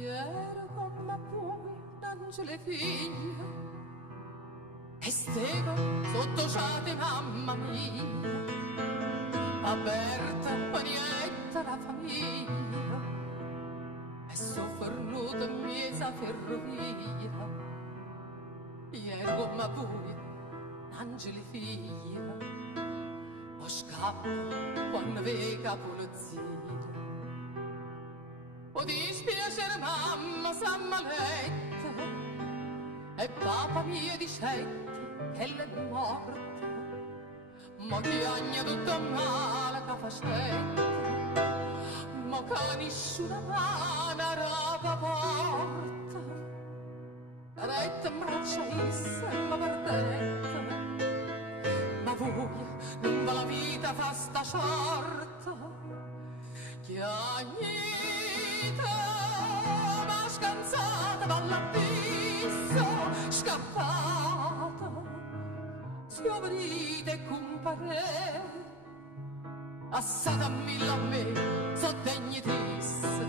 Ieri come poi d'angelo figlia e steva sotto ciate mamma mia, aperta panietta la famiglia e soffernuta miesa ferrovia. Ieri come poi d'angelo figlia o scappa quando vega polizia. O dispiacere mamma s'ammaletta e papà mio dicette che l'è morta, ma che agna tutto male che facette, ma che nessuna mano roba porta. La retta in braccia issa e mi perdetta, ma voi non va la vita fa sta sorta, che agnita ma scansata dall'abisso scappata, scoprite e compare assata a mille a me so degnitessa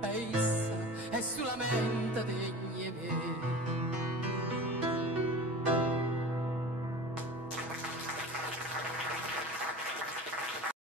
e issa è solamente degna me.